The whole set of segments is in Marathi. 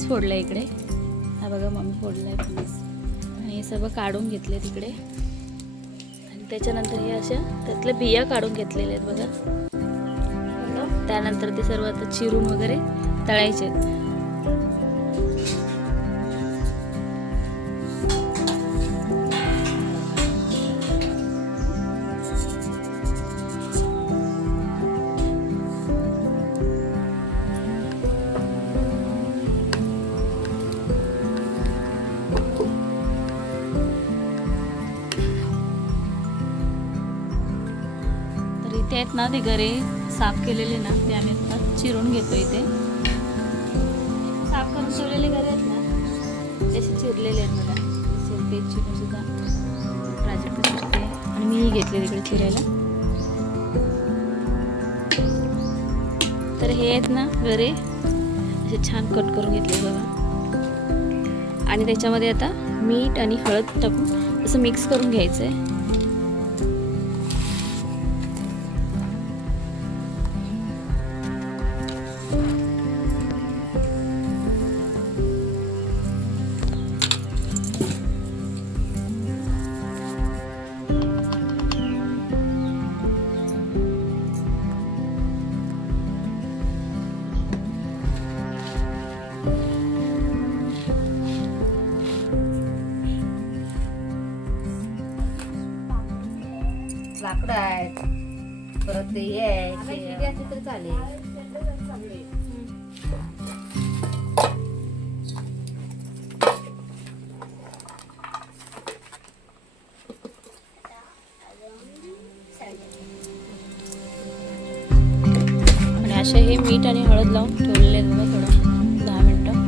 फणस फोडला इकडे, हा बघा मम्मी फोडलाय फणस आणि हे सर्व काढून घेतले तिकडे आणि त्याच्यानंतर हे अशा त्यातल्या बिया काढून घेतलेल्या आहेत बघा. त्यानंतर ते सर्व आता चिरून वगैरे तळायचे आहेत. इथे आहेत ना ते गरे साफ केलेले ना, ते आम्ही आता चिरून घेतो. इथे साफ करून ठेवलेले गरे आहेत ना, तसे चिरलेले आहेत बघा. ते चिरून सुद्धा प्राजक्त चिरते आणि मीही घेतले तिकडे चिरायला. तर हे आहेत ना गरे असे छान कट करून घेतले बघा आणि त्याच्यामध्ये आता मीठ आणि हळद टाकून असं मिक्स करून घ्यायचं आहे. लाकडं आहेत, परत ते हे आहे तर चालेल. आणि असे हे मीठ आणि हळद लावून ठेवलेले आहेत बघा थोडं 10 मिनिटं.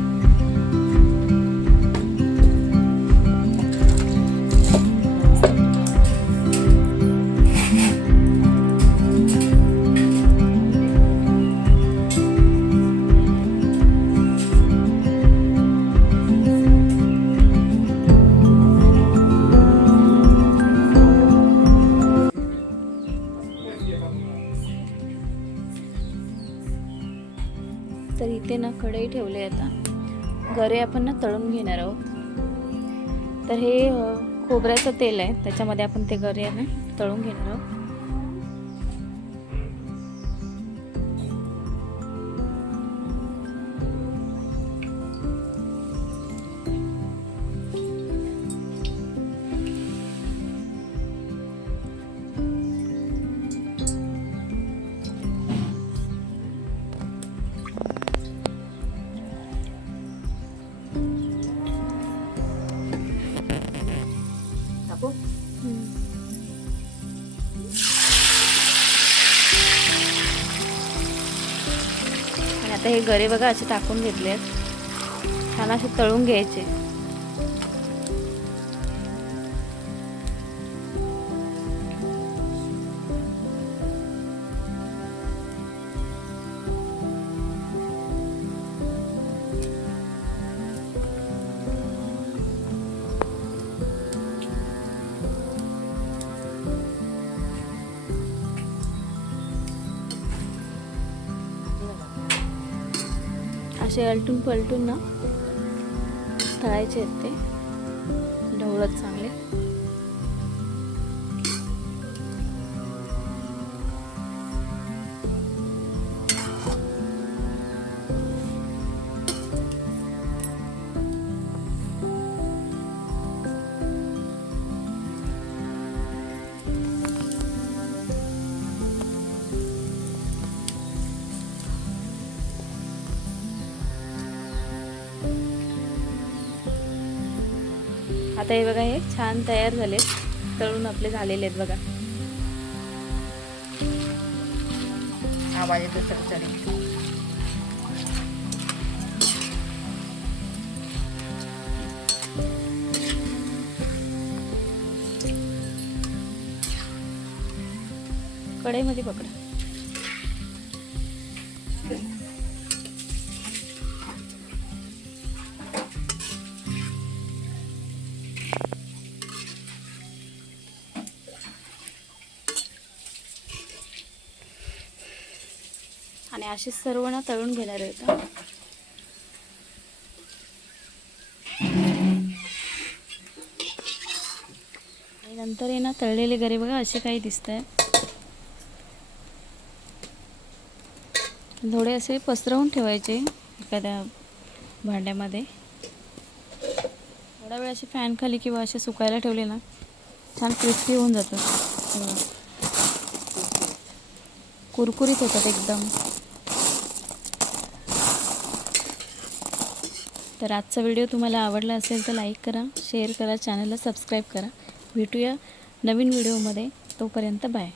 तर इथे ना कढई ठेवले. आता गरे आपण ना तळून घेणार आहोत. तर हे खोबऱ्याचं तेल आहे, त्याच्यामध्ये आपण ते गरे ना तळून घेणार आहोत. आणि आता हे गरे बघा असे टाकून घेतले आहेत, छान असे तळून घ्यायचे. असे अलटून पलटून ना तळायचे आहेत ते ढवळत चांगले. आता हे बघा हे छान तयार झाले, तळून आपले झालेले आहेत बघा. आवाज येतो चढचढ. कढईमध्ये पकडा. आणि असे सर्व ना तळून घेणार आहेत. आणि नंतर आहे ना तळलेले गरे बघा असे काही दिसत आहे. थोडे असे पसरवून ठेवायचे एखाद्या भांड्यामध्ये. थोडा वेळ असे फॅन खाली किंवा असे सुकायला ठेवले ना छान क्रिस्पी होऊन जातं. कुरकुरीत होतात एकदम. तर आजचा व्हिडिओ तुम्हाला आवडला असेल तर लाईक करा, शेअर करा, चॅनलला सबस्क्राईब करा. भेटूया नवीन व्हिडिओमध्ये. तोपर्यंत बाय.